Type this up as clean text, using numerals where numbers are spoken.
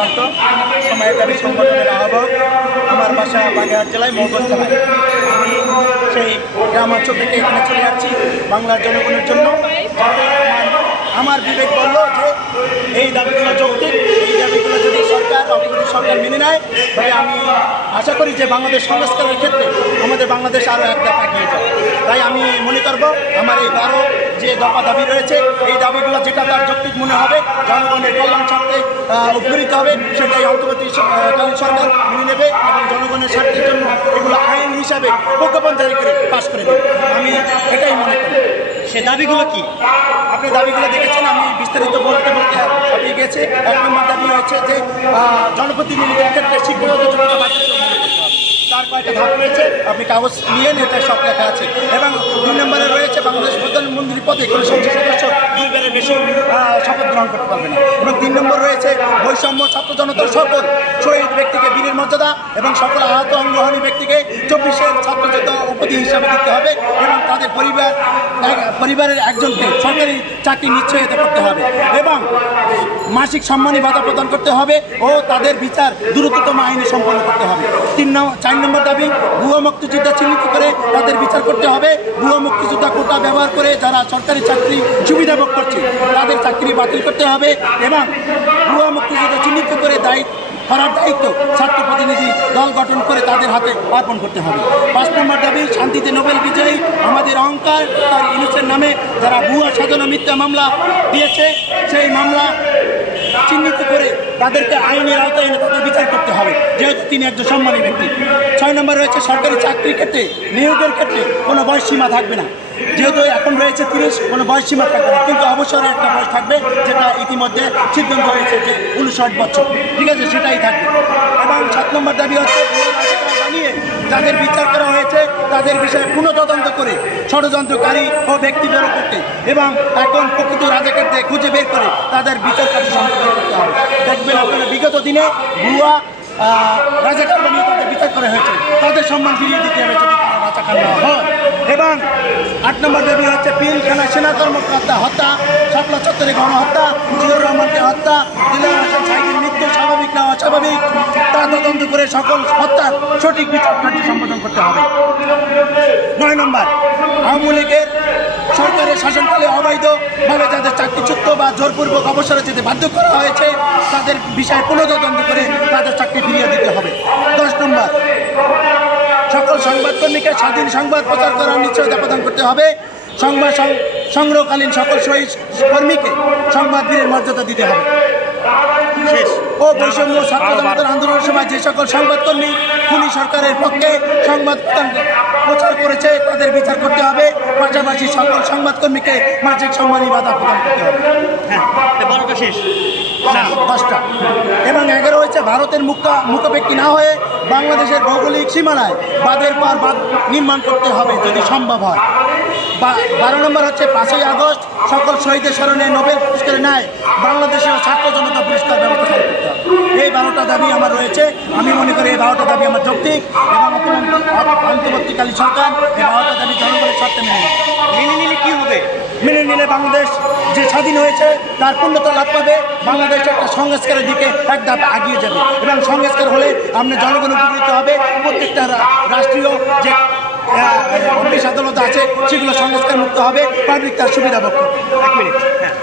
শান্ত সময়কারী সংগঠনের আহ্বায়ক। আমার বাসা বাগেরহাট জেলায় মৌগঞ্জ থানায়। আমি সেই গ্রামাঞ্চল থেকে এখানে চলে যাচ্ছি বাংলার জনগণের জন্য। আমার বিবেক বলল যে এই দাবিগুলো যৌক্তিক, এই দাবিগুলো যদি সরকার মেনে নেয় তবে আমি আশা করি যে বাংলাদেশ সংস্কারের ক্ষেত্রে আমাদের বাংলাদেশ আরও এক ধাপ এগিয়ে যাবে। তাই আমি মনে করব আমার এই 12 যে দফা দাবি রয়েছে, এই দাবিগুলো যেটা তার যৌক্তিক মনে হবে, জনগণের কল্যাণ স্বার্থে উপকৃত হবে, সেটাই অন্তর্বর্তীকালীন সরকার মেনে নেবে এবং জনগণের স্বার্থের জন্য এগুলো আইন হিসাবে প্রজ্ঞাপন জারি করে পাশ করে দেবে। আমি এটাই মনে করি। সে দাবিগুলো কি? আপনি দাবিগুলো দেখেছেন, আমি বিস্তারিত বলতে আপনি গেছে। 1 নম্বর দাবি হচ্ছে যে জনপ্রতিনিধিদের ক্ষেত্রে শিক্ষাগত যোগ্যতা বাধ্যতামূলক করতে হবে। তার কয়েকটা ধাপ রয়েছে, আপনি কাগজ নিয়ে এটা সব লেখা আছে। এবং 2 নম্বরে রয়েছে বাংলাদেশ প্রধানমন্ত্রীর পদে কোনো সংসদ সদস্য 2 বারের বেশি শপথ গ্রহণ করতে পারবে না। এবং 3 নম্বর রয়েছে বৈষম্য ছাত্র জনতার সকল শহীদ ব্যক্তিকে বীরের মর্যাদা এবং সকল আহত অঙ্গহানী ব্যক্তিকে 24-এর ছাত্রযোদ্ধা উপাধি হিসাবে দিতে হবে এবং তাদের পরিবারের একজনকে সরকারি চাকরি নিশ্চয়তা করতে হবে এবং মাসিক সম্মানী ভাতা প্রদান করতে হবে ও তাদের বিচার দ্রুততম আইনে সম্পন্ন করতে হবে। 4 নম্বর দাবি ভুয়া মুক্তিযোদ্ধা চিহ্নিত করে তাদের বিচার করতে হবে। ভুয়া মুক্তিযোদ্ধা কোটা ব্যবহার করে যারা সরকারি চাকরি সুবিধা ভোগ করছে তাদের চাকরি বাতিল করতে হবে এবং ভুয়া মুক্তিযোদ্ধা চিহ্নিত করে করার দায়িত্ব ছাত্র প্রতিনিধি দল গঠন করে তাদের হাতে অর্পণ করতে হবে। 5 নম্বর দাবি শান্তিতে নোবেল বিজয়ী আমাদের অহংকার তার ইউনুসের নামে যারা ভুয়া সাজানো মিথ্যা মামলা দিয়েছে সেই মামলা চিহ্নিত করে তাদেরকে আইনের আওতায় এনে তাদের বিচার করতে হবে, যেহেতু তিনি একজন সম্মানী ব্যক্তি। 6 নম্বর রয়েছে সরকারি চাকরির ক্ষেত্রে নিয়োগের ক্ষেত্রে কোনো বয়সসীমা থাকবে না। যেহেতু এখন রয়েছে 30, কোনো বয়সসীমা থাকবে না, কিন্তু অবসরের একটা বয়স থাকবে, যেটা ইতিমধ্যে সিদ্ধান্ত হয়েছে যে 59 বছর, ঠিক আছে, সেটাই থাকবে। এবং 7 নম্বর দাবি হচ্ছে জানিয়ে যাদের বিচার করা হয়েছে তাদের বিষয়ে পুনঃ তদন্ত করে ষড়যন্ত্রকারী ও ব্যক্তি বের করতে এবং এখন প্রকৃত রাজাকারদের খুঁজে বের করে তাদের বিচার কার্য সম্পন্ন করতে হবে। দেখবেন আপনারা বিগত দিনে ভুয়া রাজাকার বানিয়ে তাদের বিচার করা হয়েছে, তাদের সম্মান ফিরিয়ে দিতে হবে যদি তারা রাজাকার না হয়। এবং 8 নম্বর দাবি হচ্ছে পিলখানা সেনা কর্মকর্তা হত্যা, শাপলা চত্বরে গণহত্যা, জিয়র রহমানকে হত্যা, দিলার হোসেন সাইদের মৃত্যু স্বাভাবিক না অস্বাভাবিক তা তদন্ত করে সকল হত্যার সঠিক বিচার কার্য সম্পাদন করতে হবে। 9 নম্বর আওয়ামী লীগের সরকারের শাসনকালে অবৈধভাবে যাদের চাকরিচ্যুত বা জোরপূর্বক অবসরে যেতে বাধ্য করা হয়েছে তাদের বিষয়ে পুনঃতদন্ত করে তাদের চাকরি ফিরিয়ে দিতে হবে। 10 নম্বর সকল সংবাদকর্মীকে স্বাধীন সংবাদ প্রচার করার নিশ্চয়তা প্রদান করতে হবে। সংবাদ সংগ্রহকালীন সকল শহীদ কর্মীকে সংবাদ বীরের মর্যাদা দিতে হবে। ও বৈষম্য ছাত্র জনতার আন্দোলনের সময় যে সকল সংবাদকর্মী খুনি সরকারের পক্ষে সংবাদ প্রচার করেছে তাদের বিচার করতে হবে। পাশাপাশি সকল সংবাদকর্মীকে মাসিক সম্মানী ভাতা প্রদান করতে হবে। হ্যাঁ, 12টা শেষ, 10টা। এবং 11 হচ্ছে ভারতের মুখাপেক্ষী না হয়ে বাংলাদেশের ভৌগোলিক সীমানায় বাঁধের পর বাঁধ নির্মাণ করতে হবে যদি সম্ভব হয়। 12 নম্বর হচ্ছে 5ই আগস্ট সকল শহীদের স্মরণে নোবেল পুরস্কারে নেয় বাংলাদেশের ছাত্র জনতা পুরস্কার ব্যবস্থা চালু করতে হবে। এই 12টা দাবি আমার রয়েছে। আমি মনে করি এই 12টা দাবি আমার যৌক্তিক এবং অন্তর্বর্তীকালীন সরকার এই 12টা দাবি জনগণের স্বার্থে মেনে নিলে কি হবে? মেনে নিলে বাংলাদেশ যে স্বাধীন হয়েছে তার পূর্ণতা লাভ পাবে, বাংলাদেশ একটা সংস্কারের দিকে এক ধাপ এগিয়ে যাবে এবং সংস্কার হলে আমরা জনগণ উপকৃত হবে। প্রত্যেকটা রাষ্ট্রীয় যে অফিস আদালত আছে সেগুলো সংস্কার মুক্ত হবে, পাবলিক তার সুবিধা ভোগ করবে। 1 মিনিট। হ্যাঁ।